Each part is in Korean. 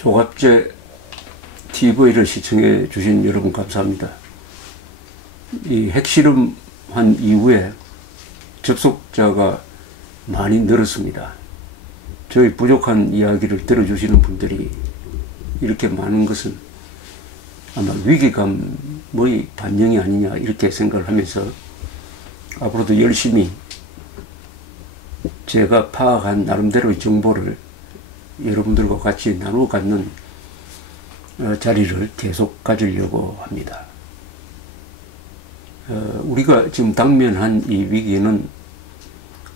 조갑제 TV를 시청해 주신 여러분 감사합니다. 이 핵실험한 이후에 접속자가 많이 늘었습니다. 저희 부족한 이야기를 들어주시는 분들이 이렇게 많은 것은 아마 위기감의 반영이 아니냐 이렇게 생각을 하면서 앞으로도 열심히 제가 파악한 나름대로의 정보를 여러분들과 같이 나누어 갖는 자리를 계속 가지려고 합니다. 우리가 지금 당면한 이 위기는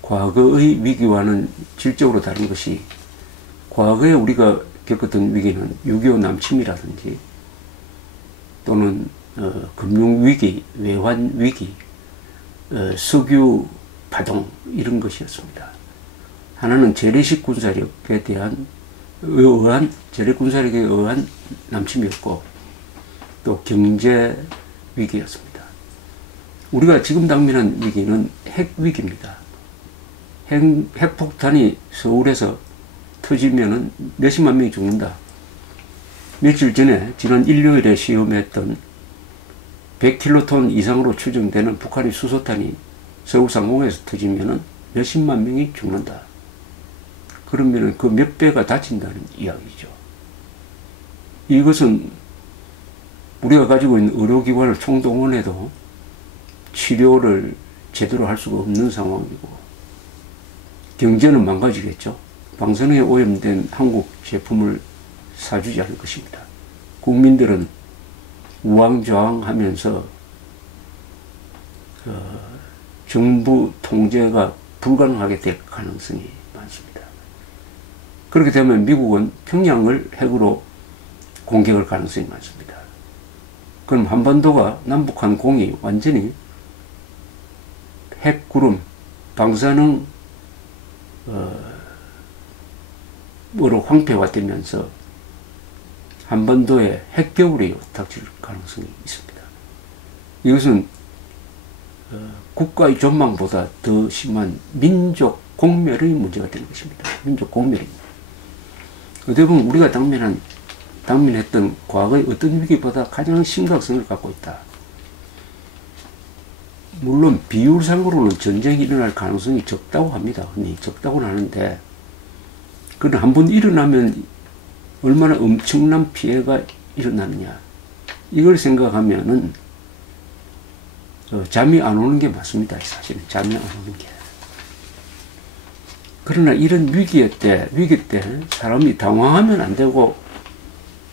과거의 위기와는 질적으로 다른 것이, 과거에 우리가 겪었던 위기는 6.25 남침이라든지 또는 금융위기, 외환위기, 석유 파동 이런 것이었습니다. 하나는 재래식 군사력에 의한 재래군사력에 의한 남침이었고 또 경제 위기였습니다. 우리가 지금 당면한 위기는 핵위기입니다. 핵폭탄이 서울에서 터지면은 몇십만 명이 죽는다. 며칠 전에 지난 일요일에 시험했던 100킬로톤 이상으로 추정되는 북한의 수소탄이 서울 상공에서 터지면은 몇십만 명이 죽는다. 그러면은 그 몇 배가 다친다는 이야기죠. 이것은 우리가 가지고 있는 의료기관을 총동원해도 치료를 제대로 할 수가 없는 상황이고, 경제는 망가지겠죠. 방사능에 오염된 한국 제품을 사주지 않을 것입니다. 국민들은 우왕좌왕하면서 정부 통제가 불가능하게 될 가능성이 많습니다. 그렇게 되면 미국은 평양을 핵으로 공격할 가능성이 많습니다. 그럼 한반도가 남북한 공이 완전히 핵구름, 방사능 으로 황폐화 되면서 한반도에 핵겨울이 닥칠 가능성이 있습니다. 이것은 국가의 전망보다 더 심한 민족 공멸의 문제가 되는 것입니다. 민족 공멸입니다. 어떻게 보면 우리가 당면했던 과거의 어떤 위기보다 가장 심각성을 갖고 있다. 물론 비율상으로는 전쟁이 일어날 가능성이 적다고 합니다. 적다고는 하는데, 그건 한번 일어나면 얼마나 엄청난 피해가 일어나느냐, 이걸 생각하면은 잠이 안 오는 게 맞습니다. 사실은 잠이 안 오는 게. 그러나 이런 위기 때 사람이 당황하면 안 되고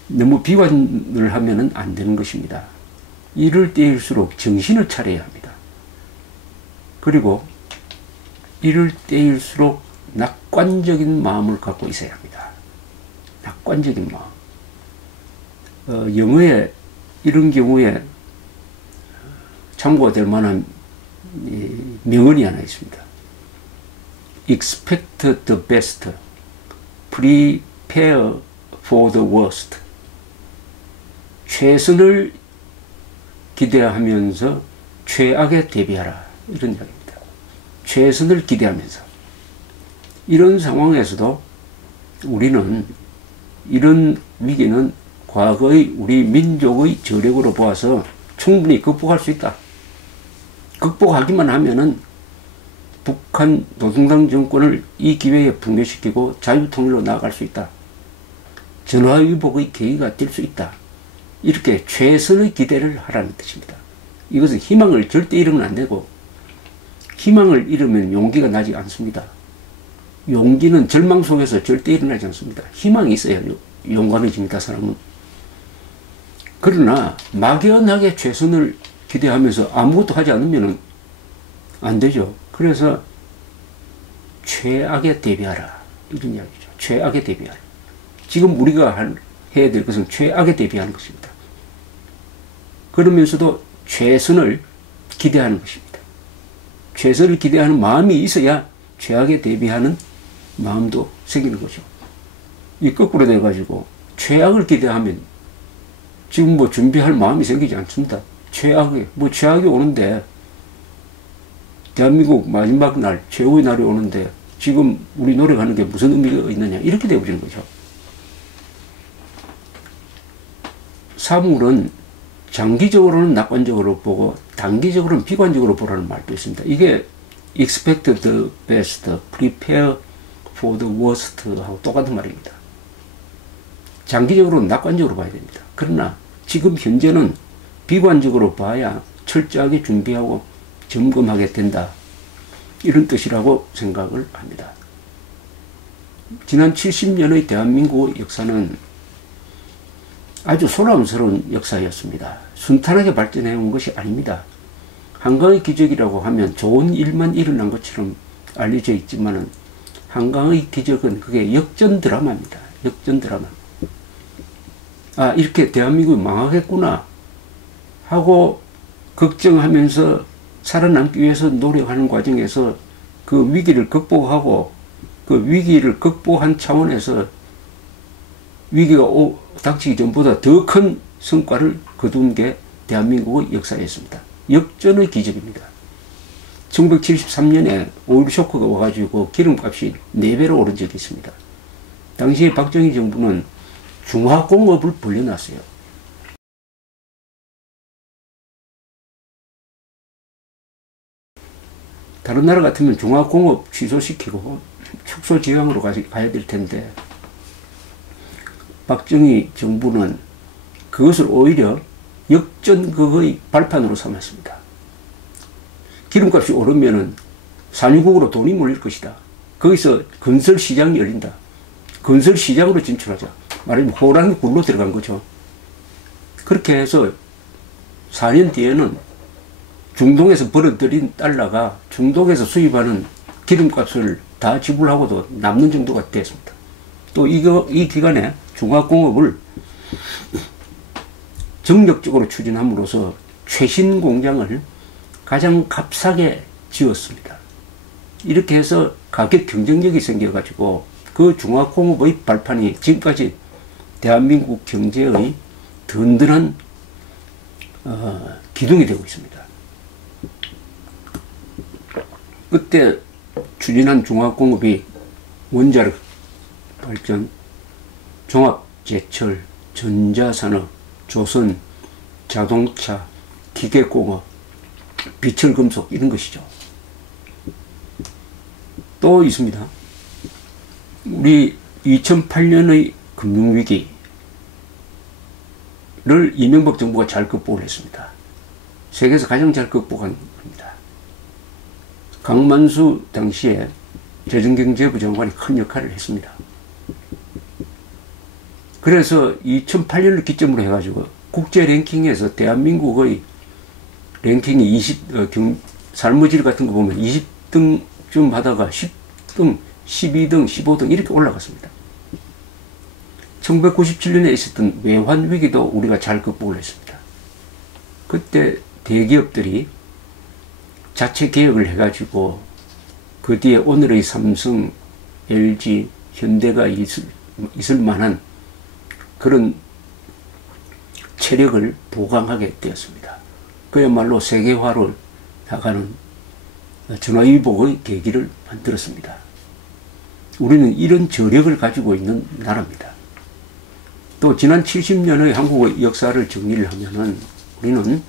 너무 비관을 하면 안 되는 것입니다. 이럴 때일수록 정신을 차려야 합니다. 그리고 이럴 때일수록 낙관적인 마음을 갖고 있어야 합니다. 낙관적인 마음. 영어에 이런 경우에 참고가 될 만한 명언이 하나 있습니다. Expect the best, prepare for the worst. 최선을 기대하면서 최악에 대비하라, 이런 이야기입니다. 최선을 기대하면서. 이런 상황에서도 우리는 이런 위기는 과거의 우리 민족의 저력으로 보아서 충분히 극복할 수 있다. 극복하기만 하면은 북한 노동당 정권을 이 기회에 붕괴시키고 자유통일로 나아갈 수 있다. 전화위복의 계기가 될 수 있다. 이렇게 최선의 기대를 하라는 뜻입니다. 이것은 희망을 절대 잃으면 안 되고, 희망을 잃으면 용기가 나지 않습니다. 용기는 절망 속에서 절대 일어나지 않습니다. 희망이 있어야 용감해집니다, 사람은. 그러나 막연하게 최선을 기대하면서 아무것도 하지 않으면 안 되죠. 그래서 최악에 대비하라, 이런 이야기죠. 최악에 대비하라. 지금 우리가 해야 될 것은 최악에 대비하는 것입니다. 그러면서도 최선을 기대하는 것입니다. 최선을 기대하는 마음이 있어야 최악에 대비하는 마음도 생기는 거죠. 이 거꾸로 돼가지고 최악을 기대하면 지금 뭐 준비할 마음이 생기지 않습니다. 최악이 오는데, 대한민국 마지막 날, 최후의 날이 오는데 지금 우리 노력하는 게 무슨 의미가 있느냐, 이렇게 되어버리는 거죠. 사물은 장기적으로는 낙관적으로 보고 단기적으로는 비관적으로 보라는 말도 있습니다. 이게 expect the best, prepare for the worst 하고 똑같은 말입니다. 장기적으로는 낙관적으로 봐야 됩니다. 그러나 지금 현재는 비관적으로 봐야 철저하게 준비하고 점검하게 된다. 이런 뜻이라고 생각을 합니다. 지난 70년의 대한민국 역사는 아주 소란스러운 역사였습니다. 순탄하게 발전해온 것이 아닙니다. 한강의 기적이라고 하면 좋은 일만 일어난 것처럼 알려져 있지만은 한강의 기적은 그게 역전 드라마입니다. 역전 드라마. 아, 이렇게 대한민국이 망하겠구나 하고 걱정하면서 살아남기 위해서 노력하는 과정에서 그 위기를 극복하고 그 위기를 극복한 차원에서 위기가 닥치기 전보다 더 큰 성과를 거둔 게 대한민국의 역사였습니다. 역전의 기적입니다. 1973년에 오일 쇼크가 와가지고 기름값이 4배로 오른 적이 있습니다. 당시에 박정희 정부는 중화공업을 벌려놨어요. 다른 나라 같으면 중화공업 취소시키고 축소지방으로 가야 될 텐데 박정희 정부는 그것을 오히려 역전극의 발판으로 삼았습니다. 기름값이 오르면은 산유국으로 돈이 몰릴 것이다. 거기서 건설시장이 열린다. 건설시장으로 진출하자. 말하자면 호랑이 굴로 들어간 거죠. 그렇게 해서 4년 뒤에는 중동에서 벌어들인 달러가 중동에서 수입하는 기름값을 다 지불하고도 남는 정도가 됐습니다. 또 이 기간에 중화공업을 정력적으로 추진함으로써 최신 공장을 가장 값싸게 지었습니다. 이렇게 해서 가격 경쟁력이 생겨가지고 그 중화공업의 발판이 지금까지 대한민국 경제의 든든한 기둥이 되고 있습니다. 그때 추진한 중화공업이 원자력 발전, 종합제철, 전자산업, 조선, 자동차, 기계공업, 비철금속 이런 것이죠. 또 있습니다. 우리 2008년의 금융위기를 이명박 정부가 잘 극복을 했습니다. 세계에서 가장 잘 극복한 겁니다. 강만수 당시에 재정경제부 장관이 큰 역할을 했습니다. 그래서 2008년을 기점으로 해가지고 국제 랭킹에서 대한민국의 랭킹이 삶의 같은 거 보면 20등쯤 하다가 10등, 12등, 15등 이렇게 올라갔습니다. 1997년에 있었던 외환 위기도 우리가 잘 극복을 했습니다. 그때 대기업들이 자체 개혁을 해가지고 그 뒤에 오늘의 삼성, LG, 현대가 있을 만한 그런 체력을 보강하게 되었습니다. 그야말로 세계화로 나가는 전화위복의 계기를 만들었습니다. 우리는 이런 저력을 가지고 있는 나라입니다. 또 지난 70년의 한국의 역사를 정리를 하면은 우리는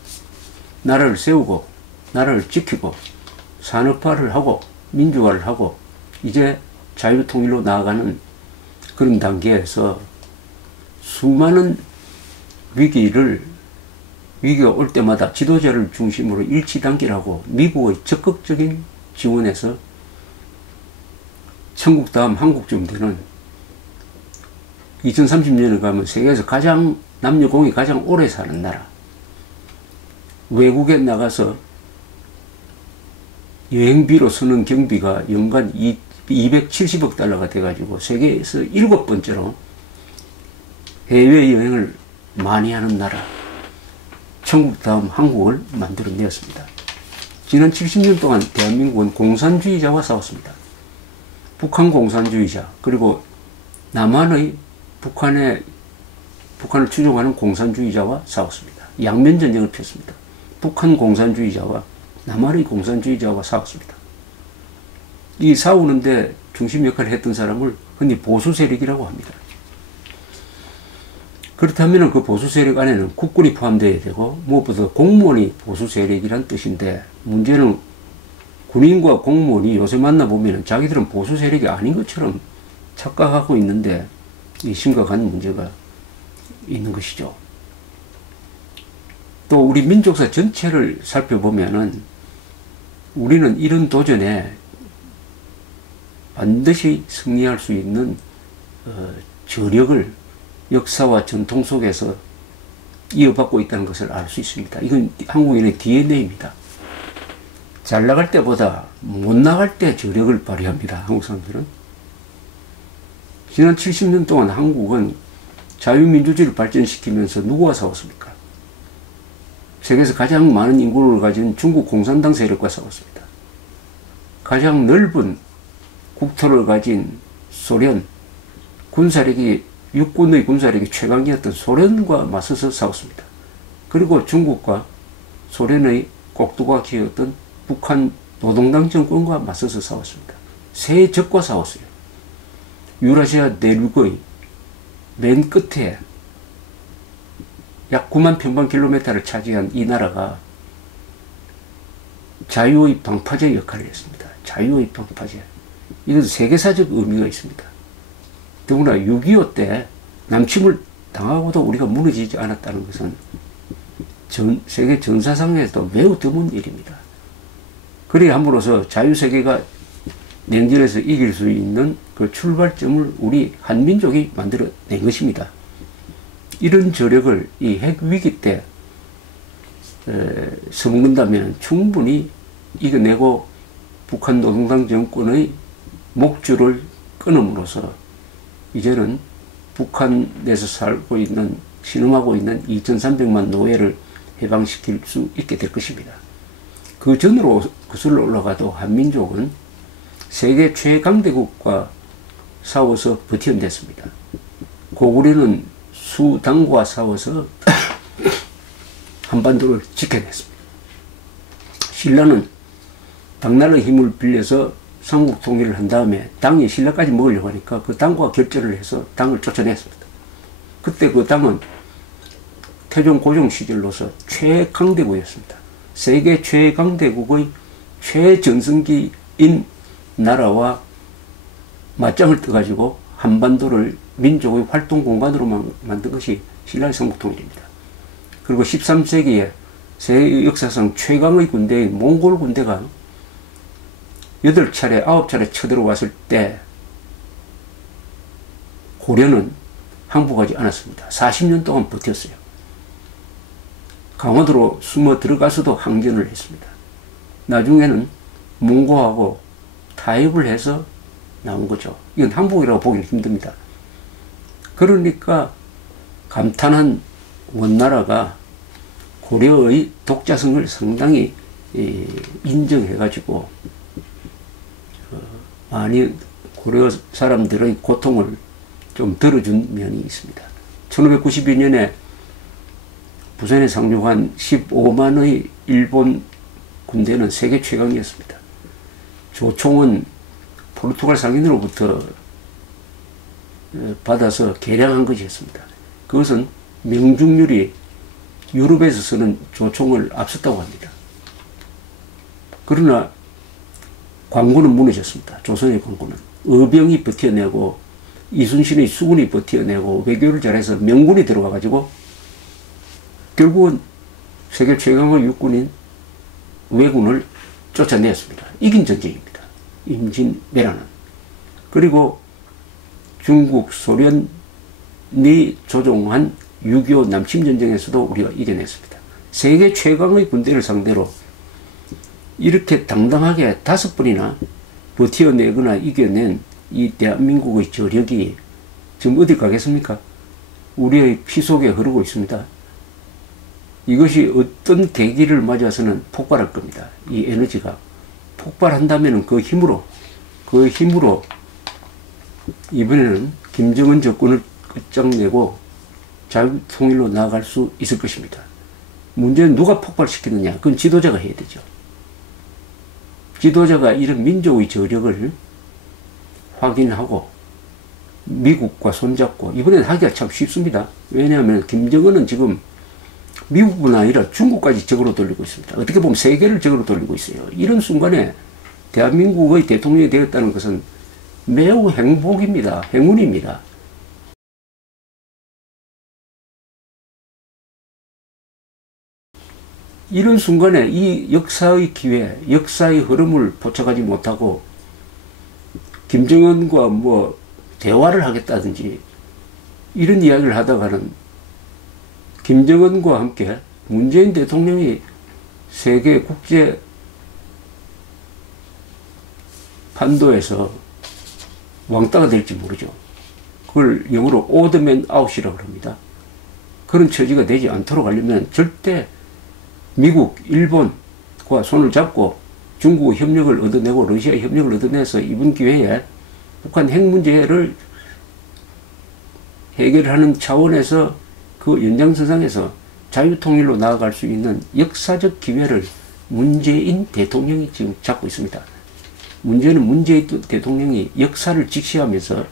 나라를 세우고 나라를 지키고 산업화를 하고 민주화를 하고 이제 자유통일로 나아가는 그런 단계에서 수많은 위기가 올 때마다 지도자를 중심으로 일치단결하고 미국의 적극적인 지원에서 천국 다음 한국쯤 되는 2030년에 가면 세계에서 가장 남녀공이 가장 오래 사는 나라, 외국에 나가서 여행비로 쓰는 경비가 연간 270억 달러가 돼가지고 세계에서 7번째로 해외여행을 많이 하는 나라, 천국 다음 한국을 만들어내었습니다. 지난 70년 동안 대한민국은 공산주의자와 싸웠습니다. 북한 공산주의자, 그리고 남한의 북한을 추종하는 공산주의자와 싸웠습니다. 양면 전쟁을 폈습니다. 북한 공산주의자와 남한의 공산주의자와 싸웠습니다. 이 싸우는데 중심 역할을 했던 사람을 흔히 보수 세력이라고 합니다. 그렇다면 그 보수 세력 안에는 국군이 포함되어야 되고 무엇보다 공무원이 보수 세력이란 뜻인데 문제는 군인과 공무원이 요새 만나보면 자기들은 보수 세력이 아닌 것처럼 착각하고 있는데 이 심각한 문제가 있는 것이죠. 또 우리 민족사 전체를 살펴보면은 우리는 이런 도전에 반드시 승리할 수 있는 저력을 역사와 전통 속에서 이어받고 있다는 것을 알 수 있습니다. 이건 한국인의 DNA입니다. 잘 나갈 때보다 못 나갈 때 저력을 발휘합니다. 한국 사람들은. 지난 70년 동안 한국은 자유민주주의를 발전시키면서 누구와 싸웠습니까? 세계에서 가장 많은 인구를 가진 중국 공산당 세력과 싸웠습니다. 가장 넓은 국토를 가진 소련, 군사력이 육군의 군사력이 최강이었던 소련과 맞서서 싸웠습니다. 그리고 중국과 소련의 꼭두각시였던 북한 노동당 정권과 맞서서 싸웠습니다. 세 적과 싸웠어요. 유라시아 내륙의 맨 끝에 약 9만 평방킬로미터를 차지한 이 나라가 자유의 방파제 역할을 했습니다. 자유의 방파제. 이건 세계사적 의미가 있습니다. 더구나 6.25 때 남침을 당하고도 우리가 무너지지 않았다는 것은 세계 전사상에서도 매우 드문 일입니다. 그래야 함으로써 자유세계가 냉전에서 이길 수 있는 그 출발점을 우리 한민족이 만들어낸 것입니다. 이런 저력을 이 핵위기 때 써먹는다면 충분히 이겨내고 북한 노동당 정권의 목줄을 끊음으로써 이제는 북한에서 살고 있는, 신음하고 있는 2300만 노예를 해방시킬 수 있게 될 것입니다. 그 전으로 거슬러 올라가도 한민족은 세계 최강대국과 싸워서 버텨냈습니다. 고구려는 수당과 싸워서 한반도를 지켜냈습니다. 신라는 당나라의 힘을 빌려서 삼국 통일을 한 다음에 당이 신라까지 먹으려고 하니까 그 당과 결전을 해서 당을 쫓아냈습니다. 그때 그 당은 태종 고종 시절로서 최강대국이었습니다. 세계 최강대국의 최전성기인 나라와 맞짱을 떠가지고 한반도를 민족의 활동 공간으로 만든 것이 신라의 삼국통일입니다. 그리고 13세기에 세계 역사상 최강의 군대인 몽골 군대가 8차례, 9차례 쳐들어왔을 때 고려는 항복하지 않았습니다. 40년 동안 버텼어요. 강화도로 숨어 들어가서도 항전을 했습니다. 나중에는 몽고하고 타협을 해서 나온 거죠. 이건 항복이라고 보기는 힘듭니다. 그러니까 감탄한 원나라가 고려의 독자성을 상당히 인정해가지고 많이 고려 사람들의 고통을 좀 덜어준 면이 있습니다. 1592년에 부산에 상륙한 15만의 일본 군대는 세계 최강이었습니다. 조총은 포르투갈 상인으로부터 받아서 개량한 것이었습니다. 그것은 명중률이 유럽에서 쓰는 조총을 앞섰다고 합니다. 그러나 광군은 무너졌습니다. 조선의 광군은. 의병이 버텨내고 이순신의 수군이 버텨내고 외교를 잘해서 명군이 들어와가지고 결국은 세계 최강의 육군인 왜군을 쫓아냈습니다. 이긴 전쟁입니다. 임진왜란은. 그리고 중국, 소련이 조종한 6.25 남침전쟁에서도 우리가 이겨냈습니다. 세계 최강의 군대를 상대로 이렇게 당당하게 5번이나 버텨내거나 이겨낸 이 대한민국의 저력이 지금 어디 가겠습니까? 우리의 피 속에 흐르고 있습니다. 이것이 어떤 계기를 맞아서는 폭발할 겁니다. 이 에너지가. 폭발한다면 그 힘으로 이번에는 김정은 정권을 끝장내고 자유통일로 나아갈 수 있을 것입니다. 문제는 누가 폭발시키느냐. 그건 지도자가 해야 되죠. 지도자가 이런 민족의 저력을 확인하고 미국과 손잡고, 이번엔 하기가 참 쉽습니다. 왜냐하면 김정은은 지금 미국뿐 아니라 중국까지 적으로 돌리고 있습니다. 어떻게 보면 세계를 적으로 돌리고 있어요. 이런 순간에 대한민국의 대통령이 되었다는 것은 매우 행복입니다. 행운입니다. 이런 순간에 이 역사의 기회, 역사의 흐름을 포착하지 못하고 김정은과 뭐 대화를 하겠다든지 이런 이야기를 하다가는 김정은과 함께 문재인 대통령이 세계 국제 판도에서 왕따가 될지 모르죠. 그걸 영어로 오드맨 아웃이라고 합니다. 그런 처지가 되지 않도록 하려면 절대 미국, 일본과 손을 잡고 중국의 협력을 얻어내고 러시아의 협력을 얻어내서 이번 기회에 북한 핵 문제를 해결하는 차원에서 그 연장선상에서 자유통일로 나아갈 수 있는 역사적 기회를 문재인 대통령이 지금 잡고 있습니다. 문제는 문재인 대통령이 역사를 직시하면서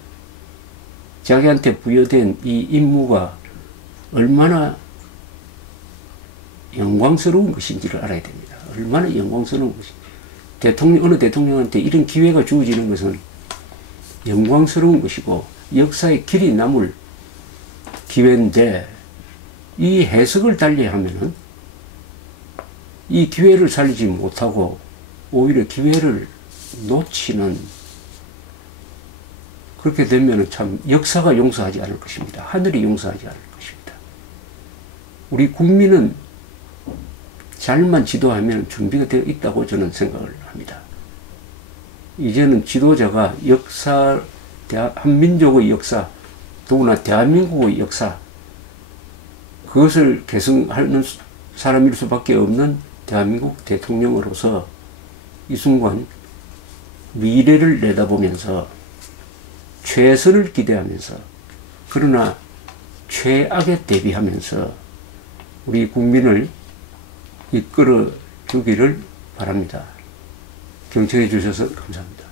자기한테 부여된 이 임무가 얼마나 영광스러운 것인지를 알아야 됩니다. 얼마나 영광스러운 것인지. 어느 대통령한테 이런 기회가 주어지는 것은 영광스러운 것이고 역사의 길이 남을 기회인데, 이 해석을 달리 하면은 이 기회를 살리지 못하고 오히려 기회를 놓치는, 그렇게 되면은 참 역사가 용서하지 않을 것입니다. 하늘이 용서하지 않을 것입니다. 우리 국민은 잘만 지도하면 준비가 되어 있다고 저는 생각을 합니다. 이제는 지도자가 역사, 한민족의 역사, 더구나 대한민국의 역사, 그것을 계승하는 사람일 수밖에 없는 대한민국 대통령으로서 이 순간 미래를 내다보면서 최선을 기대하면서, 그러나 최악에 대비하면서 우리 국민을 이끌어 주기를 바랍니다. 경청해 주셔서 감사합니다.